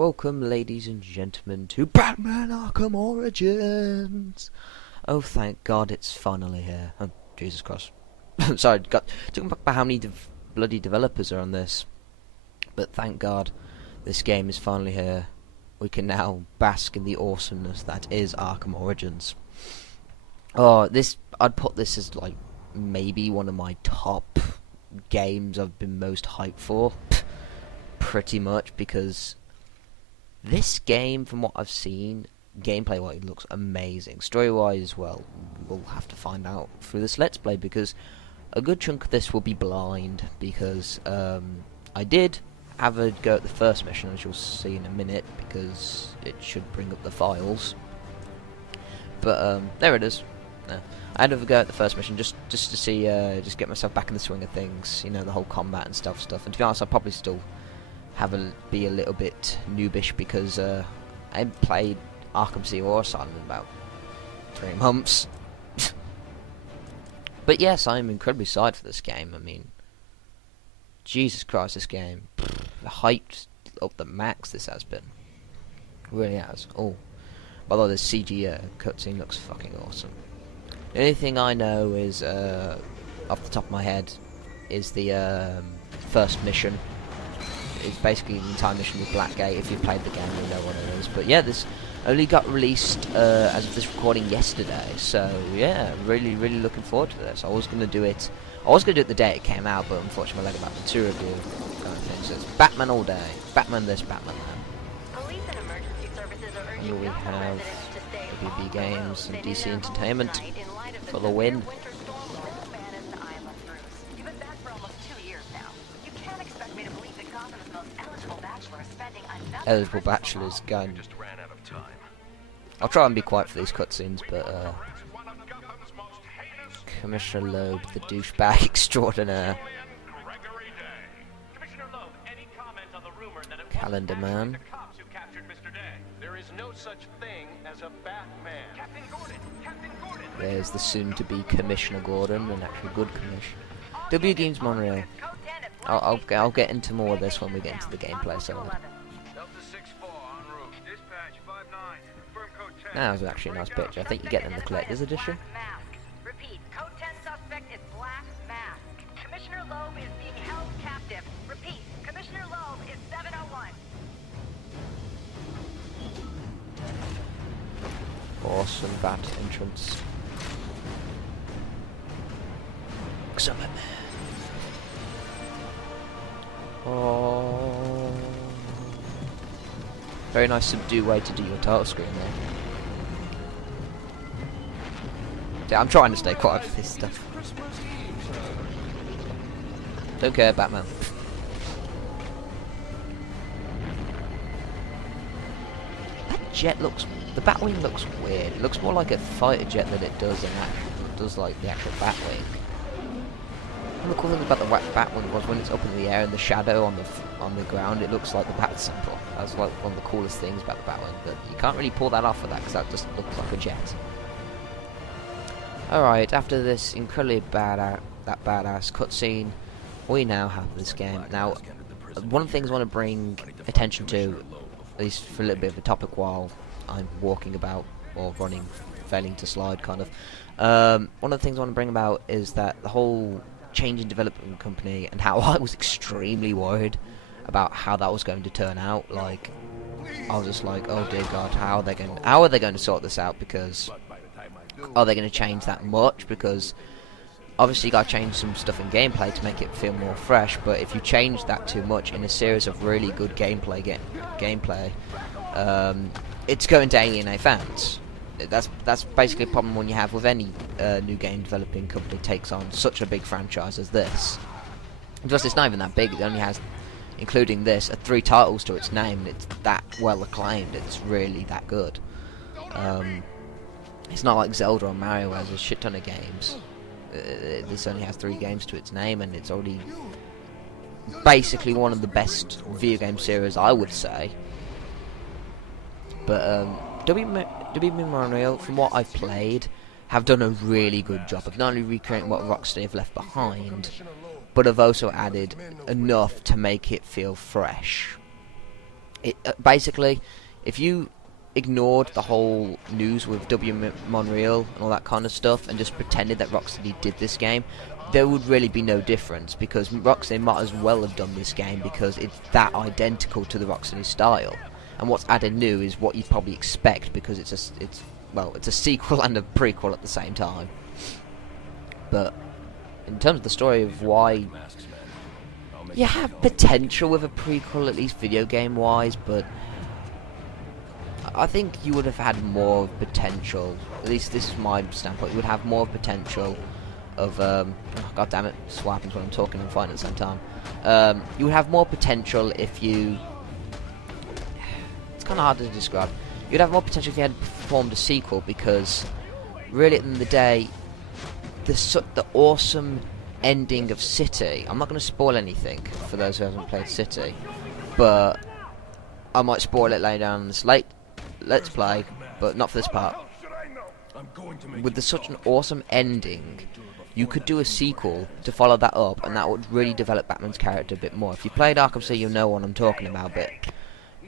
Welcome, ladies and gentlemen, to Batman Arkham Origins! Oh, thank God it's finally here. Oh, Jesus Christ. Sorry, talking about how many bloody developers are on this. But thank God this game is finally here. We can now bask in the awesomeness that is Arkham Origins. Oh, I'd put this as, like, maybe one of my top games I've been most hyped for. Pretty much, because this game, from what I've seen, gameplay-wise, looks amazing. Story-wise, well, we'll have to find out through this Let's Play, because a good chunk of this will be blind, because I did have a go at the first mission, as you'll see in a minute, because it should bring up the files. But, there it is. I had a go at the first mission, just to see, just get myself back in the swing of things, you know, the whole combat and stuff. And to be honest, I'll probably still be a little bit noobish, because I haven't played Arkham City or Asylum in about 3 months. But yes, I'm incredibly excited for this game. I mean, Jesus Christ, this game, hyped up the max this has been. It really has. Oh, by the way, the CG cutscene looks fucking awesome. The only thing I know is, off the top of my head, is the first mission. It's basically the entire mission with Blackgate. If you've played the game, you'll know what it is. But yeah, this only got released as of this recording yesterday. So yeah, really looking forward to this. I was going to do it the day it came out, but unfortunately I let it back to review kind of thing. So it's Batman all day. Batman this, Batman that. Police and emergency services are urging Here we Gotham have residents to stay WB off Games the and roads. DC They announced Entertainment tonight in light of the for the win. winter storm that spanned the island routes. You've been back for almost 2 years now. You can't expect me to believe that Gotham's most eligible bachelor is spending another Eligible Christmas bachelors alone. going. I'll try and be quiet for these cutscenes, but Commissioner Loeb, the douchebag extraordinaire. Calendar Man. There is no such thing as a Batman. Captain Gordon! Captain Gordon! There's the soon-to-be Commissioner Gordon, an actual good commissioner. W Games Montreal. I'll get into more of this when we get into the gameplay side. That was actually a nice picture. I think you get them in the collector's edition. Repeat, code 10 suspect is Black Mask. Commissioner Loeb is being held captive. Repeat, Commissioner Loeb is 701. Awesome bat entrance. Summon. Oh. Very nice subdue way to do your title screen there. Yeah, I'm trying to stay quiet for this stuff. Don't care, Batman. That jet looks... The Batwing looks weird. It looks more like a fighter jet than it does like the actual Batwing. And the cool thing about the Batwing was when it's up in the air in the shadow on the ground, it looks like the Bat symbol. That's like one of the coolest things about the Batwing. But you can't really pull that off with that, because that just looks like a jet. Alright, after this incredibly badass cutscene, we now have this game. Now, one of the things I want to bring attention to, at least for a little bit of a topic while I'm walking about, or running, failing to slide, kind of. One of the things I want to bring about is that the whole change in development company, and how I was extremely worried about how that was going to turn out. Like, I was just like, oh dear God, how are they going to sort this out? Because are they going to change that much? Because obviously you got to change some stuff in gameplay to make it feel more fresh, but if you change that too much in a series of really good gameplay, it's going to alienate fans. That's basically a problem when you have with any new game developing company takes on such a big franchise as this. Because it's not even that big, it only has, including this, 3 titles to its name, and it's that well acclaimed, it's really that good. It's not like Zelda or Mario where there's a shit ton of games. This only has 3 games to its name, and it's already basically one of the best video game series, I would say. But WB Montreal, from what I've played, have done a really good job of not only recreating what Rocksteady have left behind, but have also added enough to make it feel fresh. Basically, if you ignored the whole news with Montreal and all that kind of stuff and just pretended that Rocksteady did this game, there would really be no difference, because Rocksteady might as well have done this game because it's that identical to the Rocksteady style. And what's added new is what you'd probably expect, because it's a sequel and a prequel at the same time. But in terms of the story of why you have potential with a prequel, at least video game wise, but I think you would have had more potential. At least this is my standpoint. You would have more potential of god damn it, this is what happens when I'm talking and fighting at the same time. You would have more potential if you... It's kind of hard to describe. You'd have more potential if you had performed a sequel, because really at the end of the day, the awesome ending of City... I'm not going to spoil anything for those who haven't played City, but I might spoil it later on this Let's Play, but not for this part. With such an awesome ending, you could do a sequel to follow that up, and that would really develop Batman's character a bit more. If you played Arkham City, you'll know what I'm talking about, but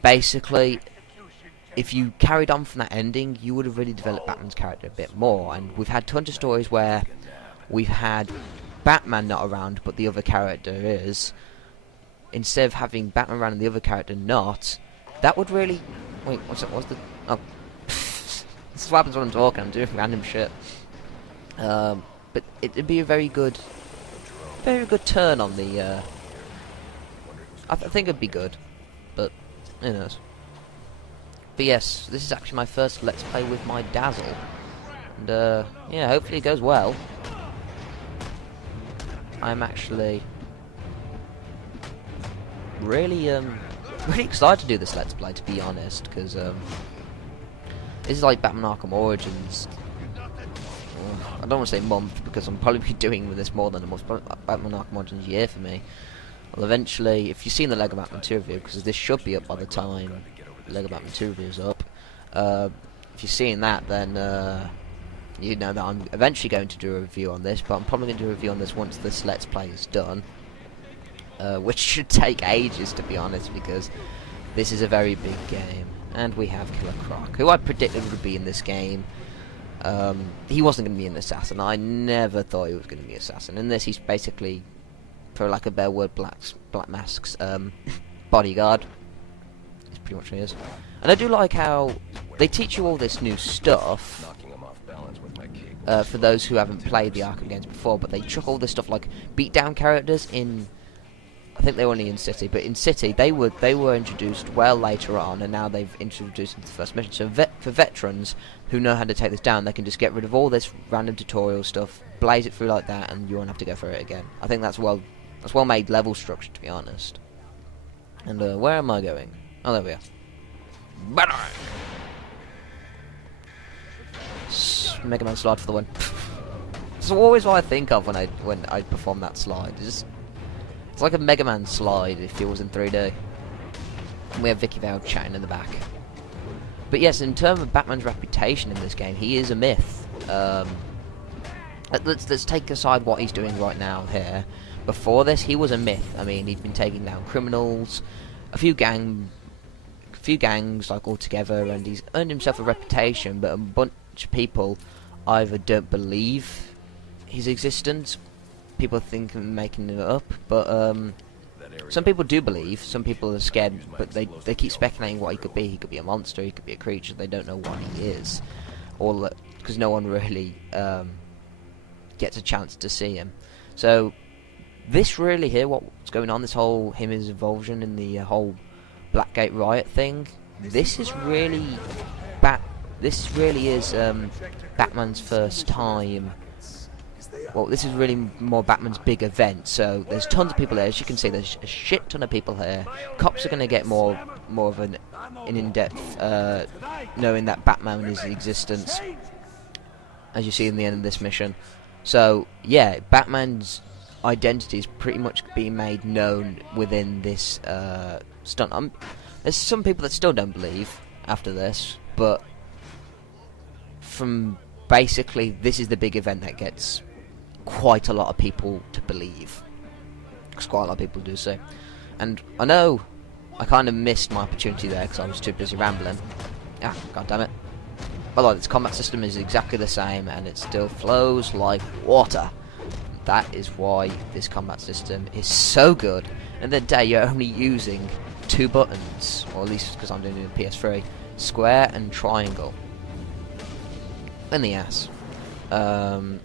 basically, if you carried on from that ending, you would have really developed Batman's character a bit more. And we've had tons of stories where we've had Batman not around, but the other character is. Instead of having Batman around and the other character not, that would really... Wait, what's that? What's the... Oh. This is what happens when I'm talking. I'm doing random shit. But it'd be a very good turn on the... I think it'd be good, but who knows. But yes, this is actually my first Let's Play with my Dazzle, and yeah, hopefully it goes well. I'm actually really excited to do this Let's Play, to be honest, because this is like Batman Arkham Origins. I don't want to say month, because I'm probably doing this more than a month. Batman Arkham Origins year for me. Well, eventually, if you've seen the Lego Batman 2 review, because this should be up by the time Lego Batman 2 review is up, if you've seen that, then you know that I'm eventually going to do a review on this, but I'm probably going to do a review on this once this Let's Play is done, which should take ages, to be honest, because this is a very big game, and we have Killer Croc, who I predicted would be in this game. He wasn't going to be an assassin. I never thought he was going to be an assassin. In this, he's basically, for lack of a better word, Black Mask's bodyguard. That's pretty much what he is. And I do like how they teach you all this new stuff for those who haven't played the Arkham games before, but they chuck all this stuff like beatdown characters in. I think they were only in City, but in City they were introduced well later on, and now they've introduced into the first mission. So for veterans who know how to take this down, they can just get rid of all this random tutorial stuff, blaze it through like that, and you won't have to go through it again. I think that's well made level structure, to be honest. And where am I going? Oh, there we are. Mega Man slide for the win. It's always what I think of when I perform that slide. It's like a Mega Man slide if it was in 3D. And we have Vicky Vale chatting in the back. But yes, in terms of Batman's reputation in this game, he is a myth. Let's take aside what he's doing right now here. Before this, he was a myth. I mean, he'd been taking down criminals, a few gangs like all together, and he's earned himself a reputation. But a bunch of people either don't believe his existence. People think I'm making it up, but some people do believe. Some people are scared, but they keep speculating what he could be. He could be a monster. He could be a creature. They don't know what he is, or because no one really gets a chance to see him. So this really here, what's going on? This whole his involvement in the whole Blackgate riot thing. This is really Batman's first time. Well, this is really more Batman's big event, so there's tons of people there. As you can see, there's a shit ton of people here. Cops are going to get more of an in-depth knowing that Batman is in existence, as you see in the end of this mission. So, yeah, Batman's identity is pretty much being made known within this stunt. There's some people that still don't believe after this, but from basically, this is the big event that gets quite a lot of people to believe, because quite a lot of people do so. And I know I kind of missed my opportunity there because I was too busy rambling. Ah, god damn it. By the way, its combat system is exactly the same and it still flows like water. That is why this combat system is so good. And the day you're only using 2 buttons, or at least because I'm doing it in PS3, square and triangle. In the ass. But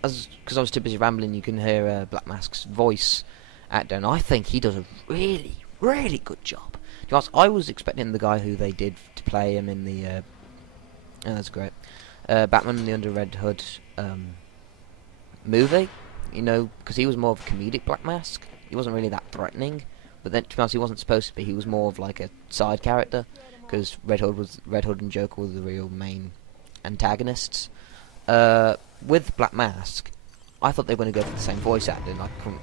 because I was too busy rambling, you can hear Black Mask's voice actor, and I think he does a really, really good job. Because I was expecting the guy who they did to play him in the that's great, Batman and the Under Red Hood movie, you know, because he was more of a comedic Black Mask. He wasn't really that threatening, but then to be honest, he wasn't supposed to be. He was more of like a side character, because Red Hood and Joker were the real main antagonists. With Black Mask, I thought they were going to go for the same voice acting. I couldn't,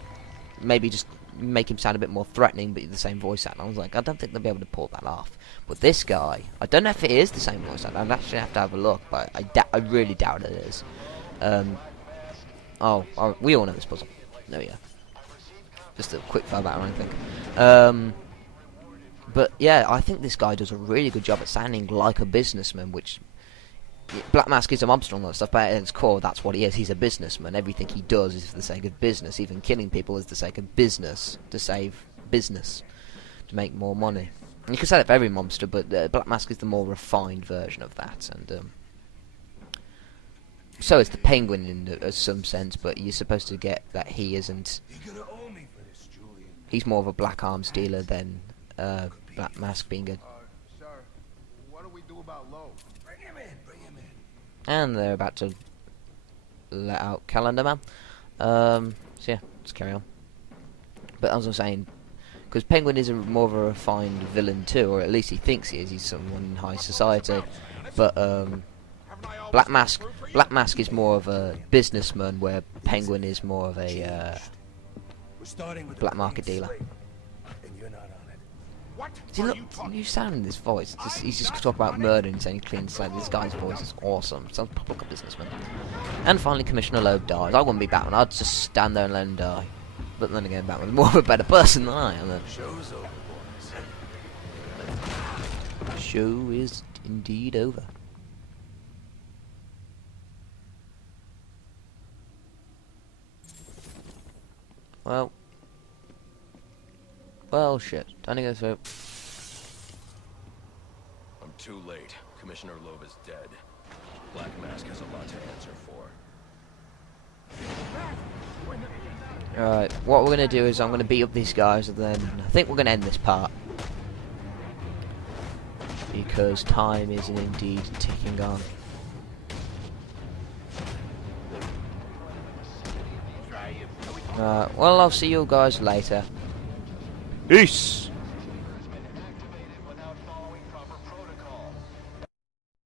maybe just make him sound a bit more threatening, but the same voice acting. I was like, I don't think they'll be able to pull that off. But this guy, I don't know if it is the same voice actor. I'd actually have to have a look, but I really doubt it is. We all know this puzzle. There we go. Just a quick fire battle, I think. But yeah, I think this guy does a really good job at sounding like a businessman, which Black Mask is a mobster and all that stuff, but at its core, that's what he is. He's a businessman. Everything he does is for the sake of business. Even killing people is for the sake of business, to save business, to make more money. And you can say that for every mobster, but Black Mask is the more refined version of that. And so is the Penguin in some sense, but you're supposed to get that he isn't. He's more of a black arms dealer than Black Mask being a. Sir, what do we do about Lowe? Bring him in. And they're about to let out Calendar Man. So yeah, let's carry on. But as I was saying, because Penguin is more of a refined villain too, or at least he thinks he is. He's someone in high society. But Black Mask is more of a businessman, where Penguin is more of a black market dealer. See, look, you sound in this voice. He's just talking about murder and saying clean slate. This guy's voice is awesome. Sounds proper like a businessman. And finally, Commissioner Loeb dies. I wouldn't be Batman. I'd just stand there and let him die. But then again, Batman's more of a better person than I am. The show is indeed over. Well, shit. Time to go through. I'm too late. Commissioner Loeb is dead. Black Mask has a lot to answer for. Alright, what we're going to do is I'm going to beat up these guys, and then I think we're going to end this part. Because time is indeed ticking on. Well, I'll see you guys later. Peace!